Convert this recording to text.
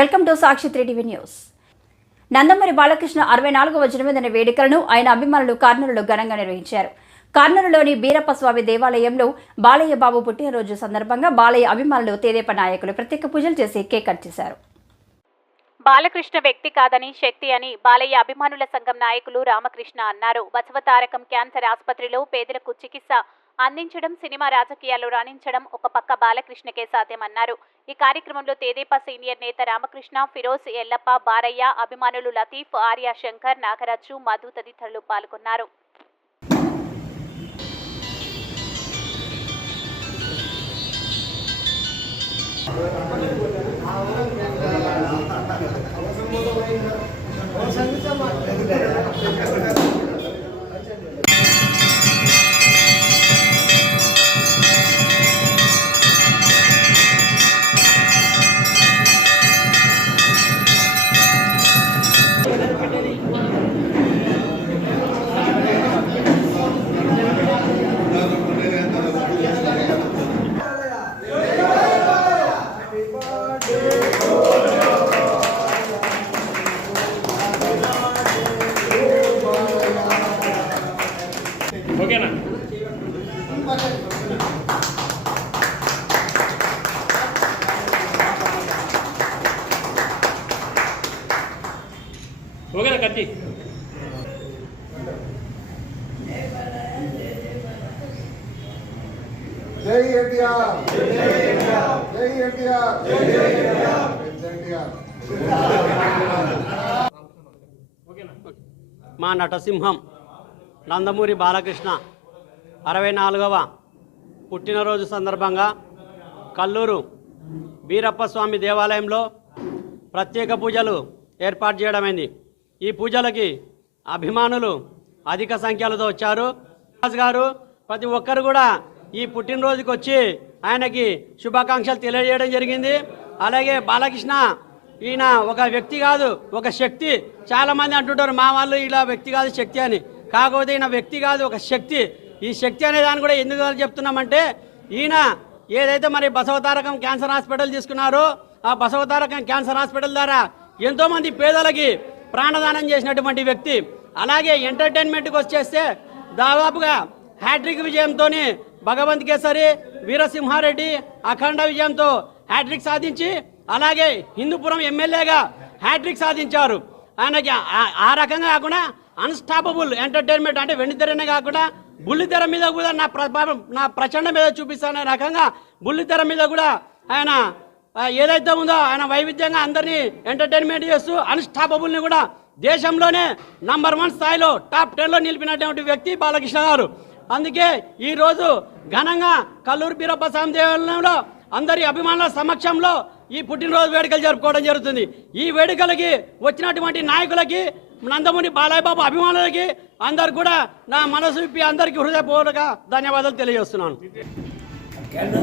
Welcome to Sakshi three TV news. Nandamuri Balakrishna అరవై నాలుగవ జన్మదిన వేడుకలను ఆయన అభిమానులు కార్నూలులో ఘనంగా నిర్వహించారు. కార్నూలులోని బీరప్ప స్వామి దేవాలయంలో బాలయ్య బాబు పుట్టినరోజు సందర్భంగా బాలయ్య అభిమానులు తేదేప నాయకులు ప్రత్యేక పూజలు చేసి కేక్ కట్ చేశారు. బాలకృష్ణ వ్యక్తి కాదని శక్తి అని బాలయ్య అభిమానుల సంఘం నాయకులు రామకృష్ణ అన్నారు. బసవతారకం క్యాన్సర్ ఆసుపత్రిలో పేదలకు చికిత్స అందించడం సినిమా రాజకీయాల్లో రాణించడం ఒక పక్క బాలకృష్ణకే సాధ్యమన్నారు. ఈ కార్యక్రమంలో తేదేపా సీనియర్ నేత రామకృష్ణ ఫిరోజ్ ఎల్లప్ప బారయ్య అభిమానులు లతీఫ్ ఆర్య శంకర్ నాగరాజు మధు తదితరులు పాల్గొన్నారు. జై ఎన్టీఆర్. జై ఎన్టీఆర్. ఓకే మా నటసింహం నందమూరి బాలకృష్ణ అరవై నాలుగవ పుట్టినరోజు సందర్భంగా కల్లూరు వీరప్ప స్వామి దేవాలయంలో ప్రత్యేక పూజలు ఏర్పాటు చేయడమైంది. ఈ పూజలకి అభిమానులు అధిక సంఖ్యలతో వచ్చారు. రాజు గారు ప్రతి ఒక్కరు కూడా ఈ పుట్టినరోజుకి వచ్చి ఆయనకి శుభాకాంక్షలు తెలియజేయడం జరిగింది. అలాగే బాలకృష్ణ ఈయన ఒక వ్యక్తి కాదు ఒక శక్తి. చాలామంది అంటుంటారు మా వాళ్ళు ఇలా వ్యక్తి కాదు శక్తి అని. కాకపోతే ఈయన వ్యక్తి కాదు ఒక శక్తి. ఈ శక్తి అనే దాన్ని కూడా ఎందుకు చెప్తున్నామంటే ఈయన ఏదైతే మరి బసవతారకం క్యాన్సర్ హాస్పిటల్ తీసుకున్నారో ఆ బసవతారకం క్యాన్సర్ హాస్పిటల్ ద్వారా ఎంతోమంది పేదలకి ప్రాణదానం చేసినటువంటి వ్యక్తి. అలాగే ఎంటర్టైన్మెంట్కి వచ్చేస్తే దాదాపుగా హ్యాట్రిక్ విజయంతో భగవంత్ కేసరి వీరసింహారెడ్డి అఖండ విజయంతో హ్యాట్రిక్ సాధించి అలాగే హిందూపురం ఎమ్మెల్యేగా హ్యాట్రిక్ సాధించారు. ఆయనకి ఆ- రకంగా కాకుండా అన్స్టాపబుల్ ఎంటర్టైన్మెంట్ అంటే వెండితెరనే కాకుండా బుల్లితెర మీద కూడా నా ప్రభావం నా ప్రచండ మీద చూపిస్తానే రకంగా బుల్లితెర మీద కూడా ఆయన ఏదైతే ఉందో ఆయన వైవిధ్యంగా అందరినీ ఎంటర్టైన్మెంట్ చేస్తూ అన్స్టాపబుల్ని కూడా దేశంలోనే నంబర్ వన్ స్థాయిలో టాప్ టెన్లో నిలిపినటువంటి వ్యక్తి బాలకృష్ణ గారు. అందుకే ఈరోజు ఘనంగా కల్లూరు బీరప్ప స్వామి దేవాలయంలో అందరి అభిమానుల సమక్షంలో ఈ పుట్టినరోజు వేడుకలు జరుపుకోవడం జరుగుతుంది. ఈ వేడుకలకి వచ్చినటువంటి నాయకులకి నందమూరి బాలయ్య బాబు అభిమానులకి అందరు కూడా నా మనసు విప్పి అందరికీ హృదయపూర్వక ధన్యవాదాలు తెలియజేస్తున్నాను. கேட்டு